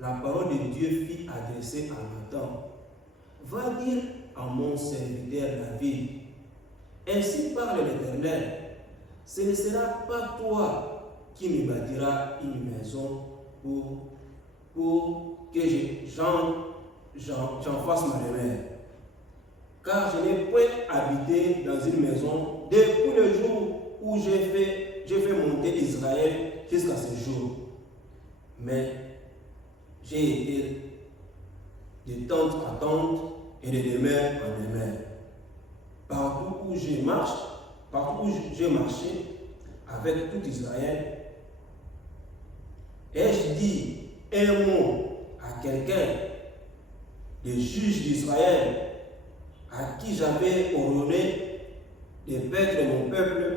la parole de Dieu fut adressée à Nathan. Va dire à mon serviteur David, ainsi parle l'Éternel, ce ne sera pas toi qui me bâtiras une maison pour que j'en fasse ma demeure. Car je n'ai point habité dans une maison depuis le jour où j'ai fait monter Israël jusqu'à ce jour. Mais j'ai été de tente à tente et de demeure en demeure. Partout où j'ai marché avec tout Israël, ai-je dit un mot à quelqu'un des juges d'Israël à qui j'avais ordonné de paître mon peuple,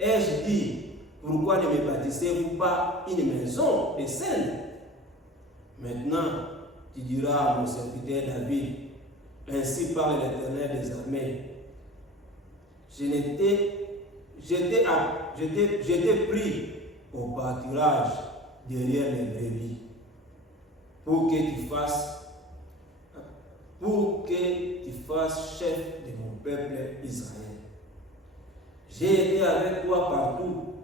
ai-je dit, pourquoi ne me bâtissez-vous pas une maison de scène? Maintenant, tu diras à mon serviteur David, ainsi parle l'Éternel des armées, j'étais pris au pâturage derrière les brebis pour que tu fasses chef de mon peuple Israël. J'ai été avec toi partout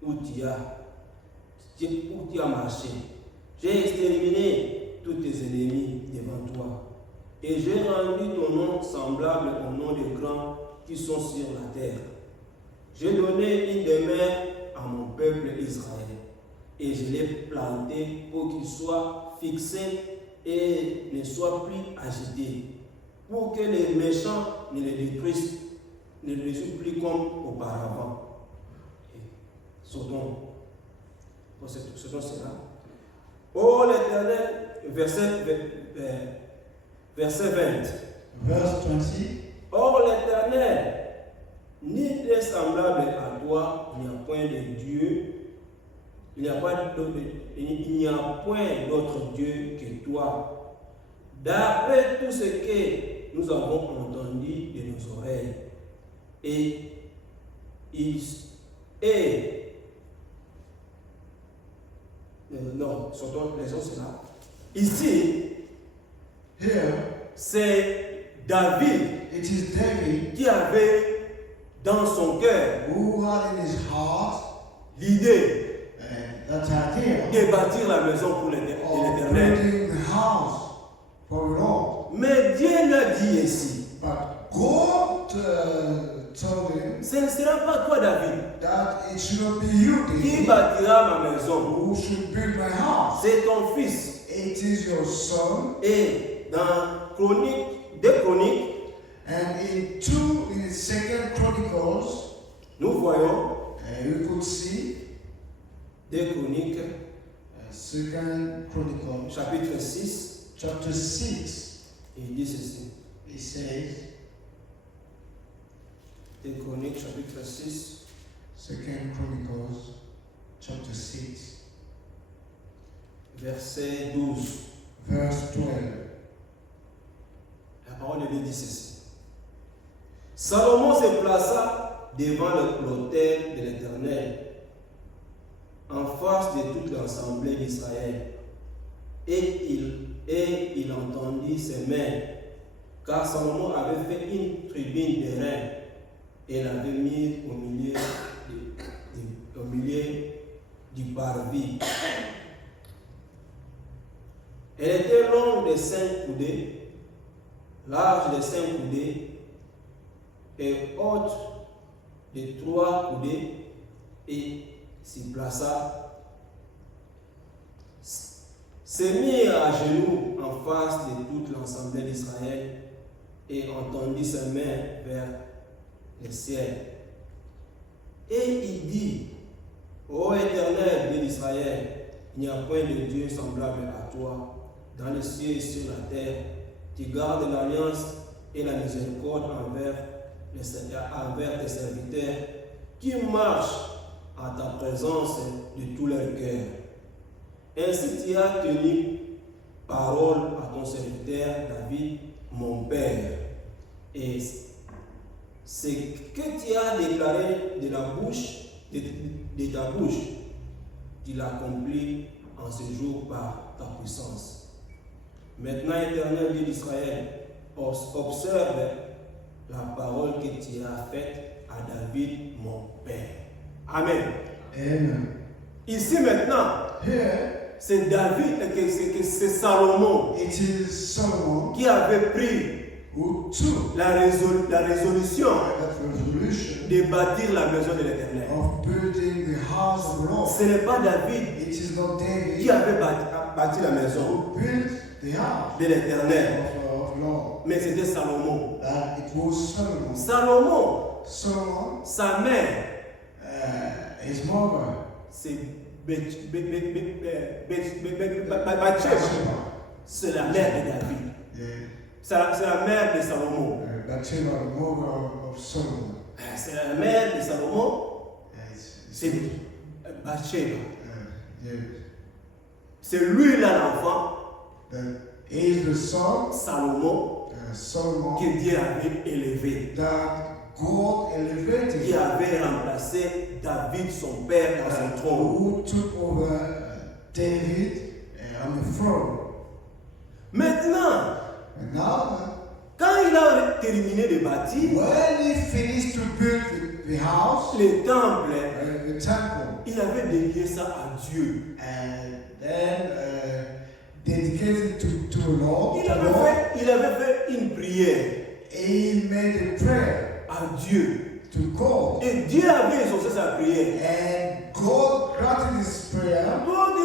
où tu as marché. J'ai exterminé tous tes ennemis devant toi. Et j'ai rendu ton nom semblable au nom des grands qui sont sur la terre. J'ai donné une demeure à mon peuple Israël. Et je l'ai planté pour qu'il soit fixé et ne soit plus agité. Pour que les méchants ne le détruisent plus comme auparavant. Sortons cela. Oh l'Éternel, verset 20. Verse 20. Or l'Éternel, ni n'est semblable à toi, il n'y a point de Dieu, il n'y a point d'autre Dieu que toi. D'après tout ce que nous avons entendu de nos oreilles, c'est là. Ici, Here, c'est David it is David qui avait dans son cœur who had in his heart l'idée that idea de bâtir la maison pour of l'Éternel. building the house for the Lord. Mais Dieu l'a dit ici, But God told him ce ne sera pas toi David that it should not be you, qui David, bâtira ma maison, who should build my house. c'est ton fils. It is your son. Et dans Chroniques, 2 Chroniques, And in 2 Chronicles, nous voyons we could see 2 Chroniques, 2 Chronicles, chapitre 6, chapter 6. il dit ceci. It says, 2 Chroniques, chapitre 6, 2 Chronicles, chapter 6, verset 12. verse 12. La parole de Dieu dit ceci. Salomon se plaça devant l'autel de l'Éternel, en face de toute l'assemblée d'Israël, et il entendit ses mains, car Salomon avait fait une tribune d'airain et l'avait mise au milieu du parvis. Elle était longue de 5 coudées, large de 5 coudées et haute de 3 coudées, et s'y plaça, se mit à genoux en face de toute l'assemblée d'Israël et entendit ses mains vers le ciel. Et il dit, ô Éternel, Dieu d'Israël, il n'y a point de Dieu semblable à toi dans les cieux et sur la terre. Tu gardes l'alliance et la miséricorde envers tes serviteurs qui marchent à ta présence de tout leur cœur. Ainsi tu as tenu parole à ton serviteur David, mon père. Et ce que tu as déclaré de la bouche, de ta bouche, tu l'accomplis en ce jour par ta puissance. Maintenant, Éternel Dieu d'Israël, observe la parole que tu as faite à David, mon père. Amen. Amen. Ici maintenant, Here, c'est David, c'est Salomon it is Solomon qui avait pris who took la résolution that resolution de bâtir la maison de l'Éternel. of building the house of the Lord. Ce n'est pas David It is not qui David avait bâti la maison who built the house de l'Éternel, of the Lord. mais c'était Salomon. That it was Solomon. Salomon, Solomon, sa mère, his mother, c'est Bathsheba. Bathsheba. C'est la mère de David. Yeah. C'est la mère de Salomon. Bathsheba, the mother of Solomon. C'est la mère de Salomon, c'est Bathsheba. Yeah. C'est lui là l'enfant, He is the son, Salomon, Solomon, que Dieu avait élevé, that God elevated, qui avait remplacé David, son père, dans son trône. who took over David on the throne. Maintenant, And now, quand il a terminé de bâtir when he finished to build the house, le temple, the temple, il avait dédié ça à Dieu. and then dedicated to the Lord, Il avait fait une prière he made a prayer à Dieu. to God. Et Dieu avait exaucé sa prière. And God granted his prayer. Tout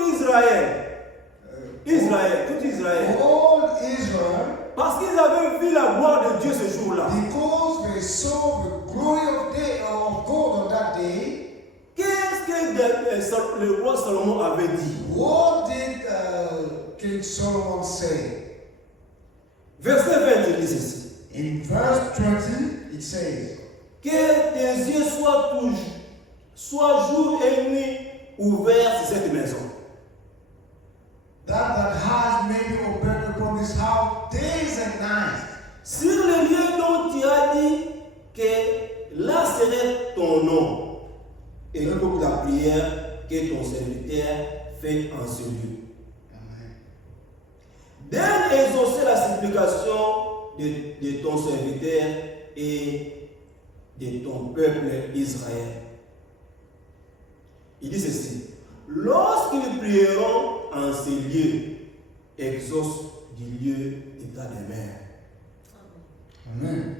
Israël, tout Israël, All Israel, parce qu'ils avaient vu la gloire de Dieu ce jour-là. because they saw the glory of God on that day. Qu'est-ce que le roi Salomon avait dit? What did King Solomon say? Verset 20, il dit ceci. In verse 20, it says, Que tes yeux soient jour et nuit ouverts sur cette maison. that has may be opened upon this house days and nights. Sur le lieu dont tu as dit que là serait ton nom. Écoute la prière que ton serviteur fait en ce lieu. Amen. D'aide exaucer la supplication de ton serviteur et de ton peuple Israël. Il dit ceci. Lorsqu'ils prieront en ces lieux, exauce du lieu de ta demeure. Amen.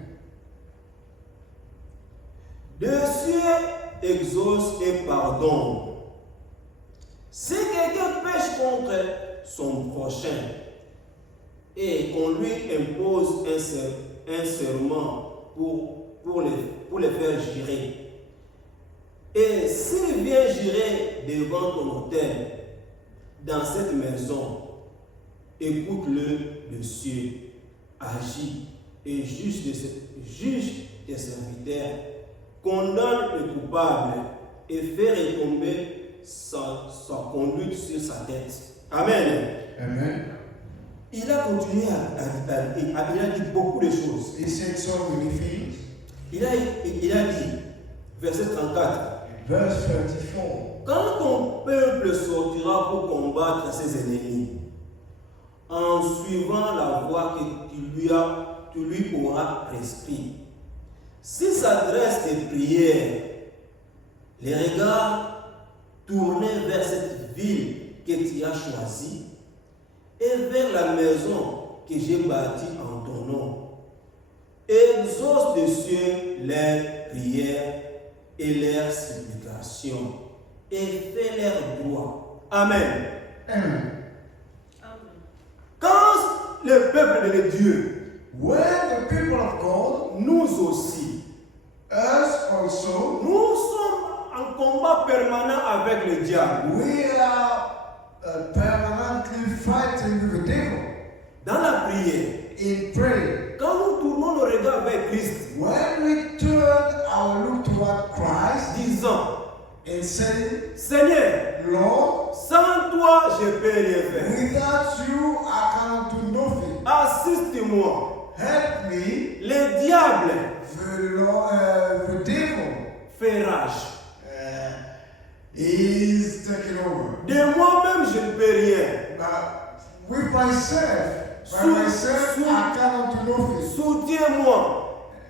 De cieux exauce et pardonne. Si quelqu'un pêche contre son prochain et qu'on lui impose un serment pour les faire jurer, et s'il vient jurer devant ton autel dans cette maison, écoute-le de cieux, agis et juge tes serviteurs, condamne le coupable et fait retomber sa conduite sur sa tête. Amen. Amen. Il a continué il a dit beaucoup de choses. He said so many things. Il a dit, verset 34, Verse 34. quand ton peuple sortira pour combattre ses ennemis, en suivant la voie que tu lui auras prescrite, s'il s'adresse tes prières, les regards tournés vers cette ville que tu as choisie et vers la maison que j'ai bâtie en ton nom, exauce des cieux leurs prières et leurs supplications et fais leur droit. Amen. Amen. Quand le peuple de Dieu, When the people of God, nous aussi, us also, nous sommes en combat permanent avec le diable. we are permanently fighting with the devil Dans la prière, in prayer. quand nous tournons le regard vers Christ, When we turn our look toward Christ disant, and say, Seigneur, Lord, sans toi, je ne peux rien faire. without you I cannot do nothing. Assiste-moi. Help me. Le diable The devil fait rage. is taking over. De moi-même, je ne peux rien. But with myself, I cannot do nothing. Soutiens-moi.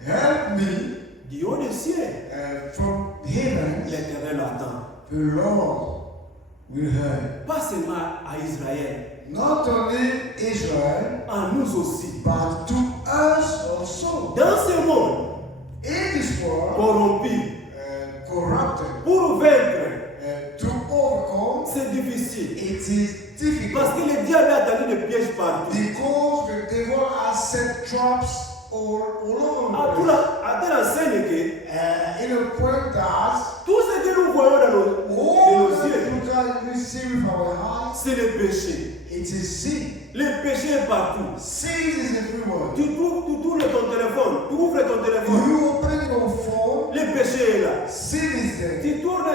Help me Du haut des cieux, from heaven. l'Éternel attend. The Lord will help. Pas seulement à Israël, Not only Israel, à nous aussi. but to us also. Dans ce monde In this world, corrompu, corrupted, pour vaincre, to overcome, c'est difficile. it is difficult. Parce que le diable a tendu des pièges partout. Because the devil has set traps all over the À telle enseigne que place. In a point that tout ce que nous voyons dans all nos that yeux, you can see with our eyes, c'est le péché. it is sin. Le péché est partout. Sin is everywhere. Tu tournes ton téléphone, tu ouvres ton téléphone, You open your phone, le péché est là. sin is there. Tu tournes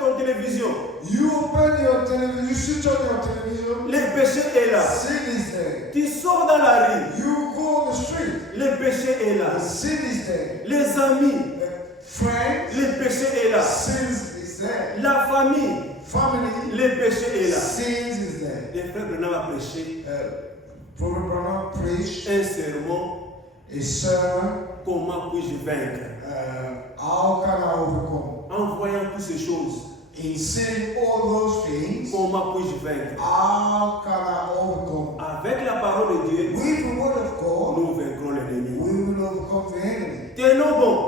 ton télévision, You open your television, you switch on your television, le péché est là. sin is there. Tu sors dans la rue, You go on the street, le péché est là. sin is there. Les amis, Friends, le péché est là. sin is there. La famille, Family, le péché est là. sin is there. Les frères Branham a prêché Prophet Branham preached un sermon, a sermon, comment puis-je vaincre? how can I overcome? En voyant toutes ces choses, In seeing all those things, comment puis-je vaincre? how can I overcome? Avec la parole de Dieu, With the word of God, nous vaincrons l'ennemi. we will overcome the enemy. Tenons bon.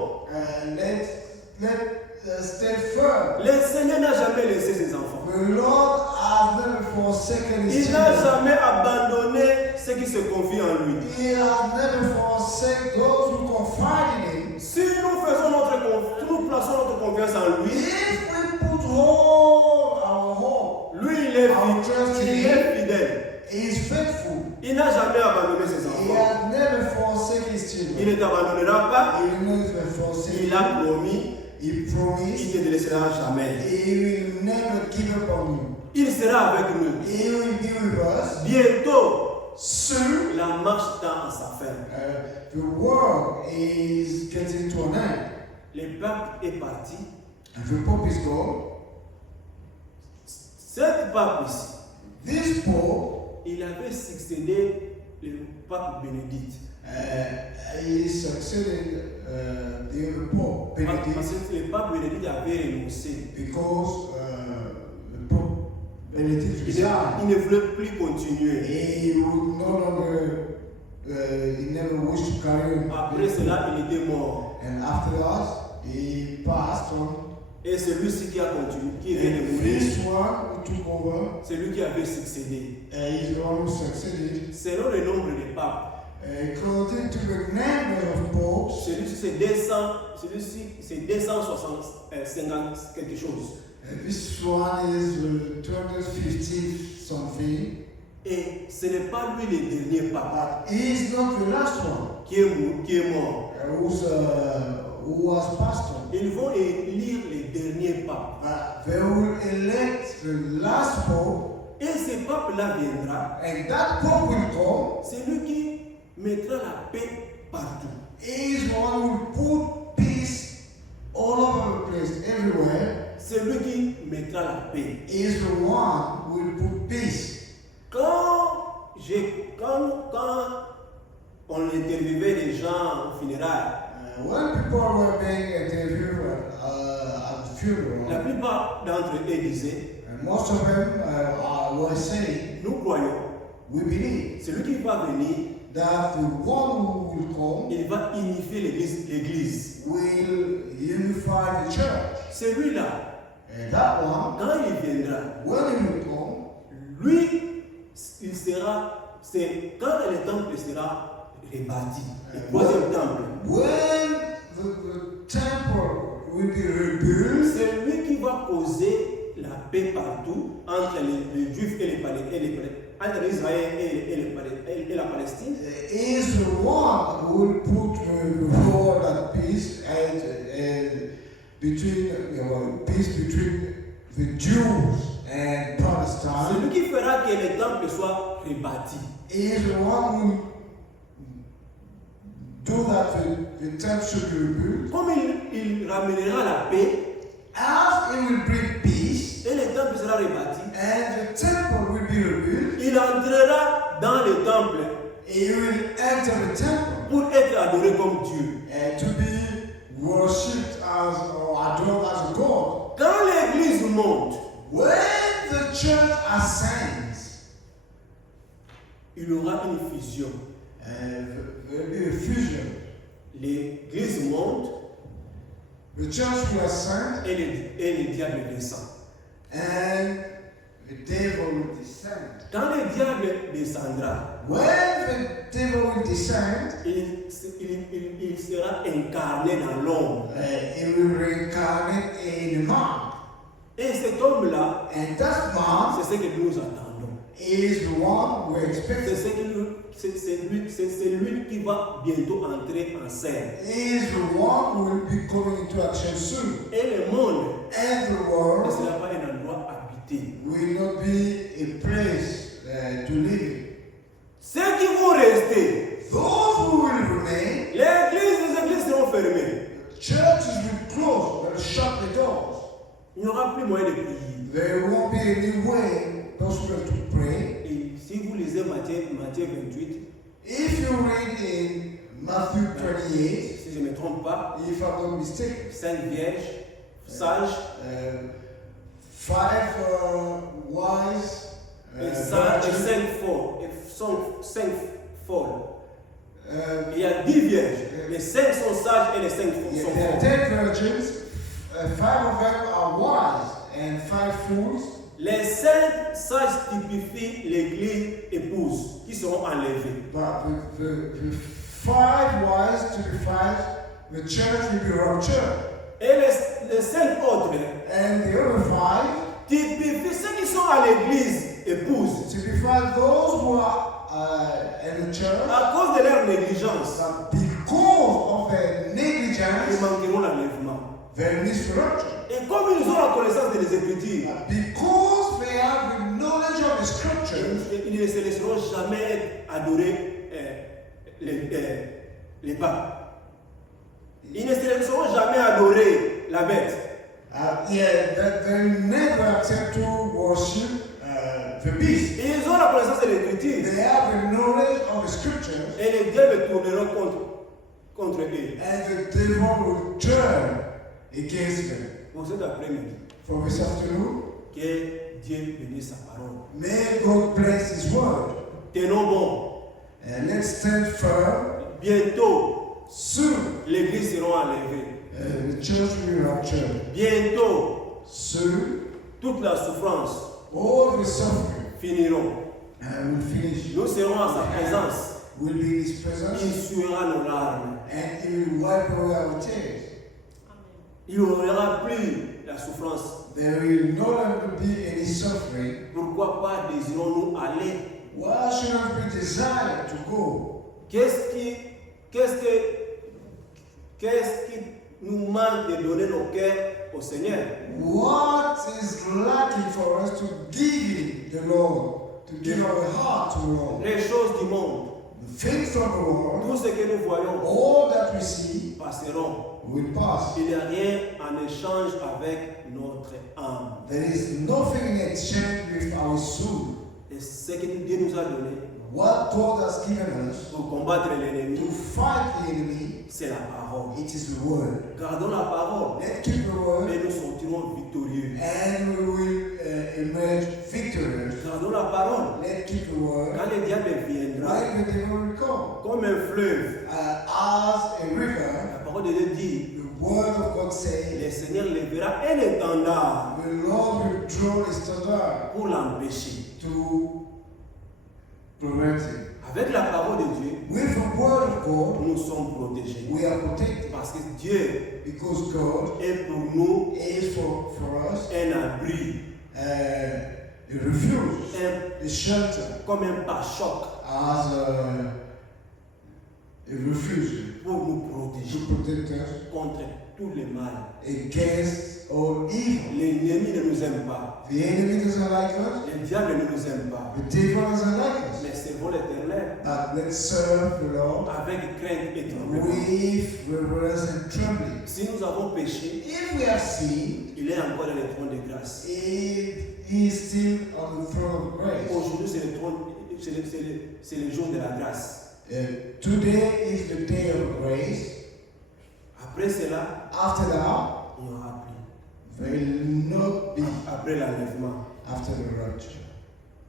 Let's stay firm. Le Seigneur n'a jamais laissé ses enfants. The Lord has never forsaken His Il n'a children. jamais abandonné ceux qui se confient en lui. He has never forsaken those who confide in Him. Si nous plaçons notre confiance en lui, If we put all our hope, lui il est our trust in fidèle. He is faithful. Il n'a jamais abandonné ses He enfants. has never forsaken His Il children. ne t'abandonnera pas. He will never forsake. Il a promis. He Il promised ne te laissera jamais. He will never give up on you. Il sera avec nous. He will be with us. Bientôt, Soon, la marche tend à sa fin. the world is getting to an end. Le pape est parti. And the Pope is gone. Cet pape ici, This Pope, il avait succédé le pape Bénédicte. he succeeded the other Pope, Benedict, Parce que le pape Bénédicte avait renoncé. because the Pope Benedict Il resigned. ne voulait plus continuer. He would no longer, he never wished to carry on. Après cela, il était mort. And after that, he passed on. Et celui-ci qui a continué, qui vient de And mourir, this one who took over, c'est lui qui avait succédé. he's the one who succeeded. Selon le nombre de papes, According to the number of popes, celui-ci c'est 200, celui-ci c'est 250 quelque chose. this one is 250 something, Et ce n'est pas lui le dernier pape but he's not the last one qui est mort. who was passed on. Ils vont élire les derniers papes. But they will elect the last pope, Et ce pape-là viendra, and that pope will come. c'est lui qui mettra la paix partout. He is the one who will put peace all over the place, everywhere. C'est lui qui mettra la paix. He is the one who will put peace. Quand on interviewait les gens au funérailles, When people were being interviewed at the la funeral, plupart d'entre eux disaient, and most of them were saying, nous croyons, we believe celui qui va venir, that the one who will come il va unifier l'Église. will unify the church. Celui-là, And that one, quand il viendra, when he will come, lui, il sera, c'est quand le temple sera rebâti, le troisième temple, when the temple will be rebuilt, c'est lui qui va causer la paix partout entre les Juifs et les Palestiniens, entre Israël et la Palestine. is the one who will put the world at peace and between peace between the Jews and C'est Palestine. lui qui fera que le temple soit rebâti. Is the one who do that the temple should be rebuilt. Comme il ramènera la paix As it will bring peace et le temple sera rebâti, and the temple will be rebuilt, il entrera dans le temple he will enter the temple pour être adoré comme Dieu. and to be worshipped as or adored as a god. Quand l'église monte, When the church ascends, il y aura une fusion. there will be a fusion. L'église monte The church will ascend et le diable descend. and the devil will descend. Quand le diable descendra, When the devil will descend, il sera incarné dans l'ombre. he will reincarnate in a man. Et cet homme-là, And that man c'est ce que nous attendons. is the one we expect. C'est lui qui va bientôt entrer en scène. He is the one who will be coming into action soon. Et le monde And the ne world sera pas un endroit habité. will not be a place to live in. Ceux qui vont rester, Those who will remain, les églises seront fermées. churches will close, will shut the doors. Il n'y aura plus moyen de prier. There won't be any way possible to pray. Et si vous lisez Matthieu 28, If you read in Matthew 28, si je ne me trompe pas, if I'm not mistaken, 5 vierges, sages, 5 wise et 5 virgins, folles. Il y a 10 vierges. Les 5 sont sages et les 5 yeah, sont there are folles. 10 virgins, 5 of them are wise and 5 fools. Les 5 sages typifient l'église épouse qui seront enlevées. But the 5 wise typifies the church will be ruptured. Et les 5 autres And the other 5 typifient ceux qui sont à l'église épouse typify those who are in the church. à cause de leur négligence. That because of their Ils negligence, manqueront l'enlèvement. they miss rupture. Et comme ils ont la connaissance des Écritures, Because they have the knowledge of the scriptures, ils ne se laisseront jamais adorer les papes. Ils ne se laisseront jamais adorer la bête. that they never accept to worship the beast. Et ils ont la connaissance de l'Écriture. They have the knowledge of the scriptures, Et les diables tourneront contre. contre eux. And the devil will turn against them. Pour cet après-midi, For this afternoon, que Dieu bénisse sa parole. may God bless His word. Tenons bon. And let's stand firm. Bientôt, Soon, l'église sera enlevée. the church will be raptured. Bientôt, Soon, toute la souffrance all the suffering finiront. will finish. Nous serons en sa présence. Will be in His Il presence, suera nos larmes. and He will wipe away our tears. Il n'y aura plus la souffrance. There will no longer be any suffering. Pourquoi pas désirons-nous aller? Why shouldn't we desire to go? Qu'est-ce qui nous manque de donner nos cœurs au Seigneur? What is lacking for us to give the Lord, to give our heart to the Lord? Les choses du monde, The things of the world, tout ce que nous voyons, all that we see, passeront. will pass. Il n'y a rien en échange avec notre âme. There is nothing in exchange with our soul. Et ce que Dieu nous a donné What God has given us pour combattre l'ennemi, to fight the enemy, c'est la parole. it is the word. Gardons la parole Let's keep the word, et nous sortirons victorieux. and we will emerge victorious. Gardons la parole. Let's keep the word. Quand le diable viendra, Like the devil will come. comme un fleuve, As a river, la parole de Dieu dit, the word of God le says, Seigneur lèvera un étendard the Lord will draw his standard pour l'empêcher. to prevent it. Avec la parole de Dieu, With the word of God, nous sommes protégés. we are protected Parce que Dieu because God est pour nous is for us un abri, a refuge, a shelter, comme un pare-choc as a refuge pour nous protéger to protect us contre tout le mal. against all evil. L'ennemi ne nous aime pas. The enemy doesn't like us, Le diable ne nous aime pas. the devil doesn't like us. Mais servons l'Éternel But let's serve the Lord avec crainte et tremblement. with reverence and trembling. Si nous avons péché, If we have sinned, il est encore dans le trône de grâce. he is still on the throne of grace. Aujourd'hui, c'est le trône, c'est le jour de la grâce. Today is the day of grace. Après cela, After that, il n'y aura plus. there will not be Après l'enlèvement, after the rapture.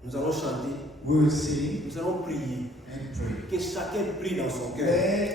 nous allons chanter, We will sing nous allons prier. and pray. Que chacun prie dans son cœur. Let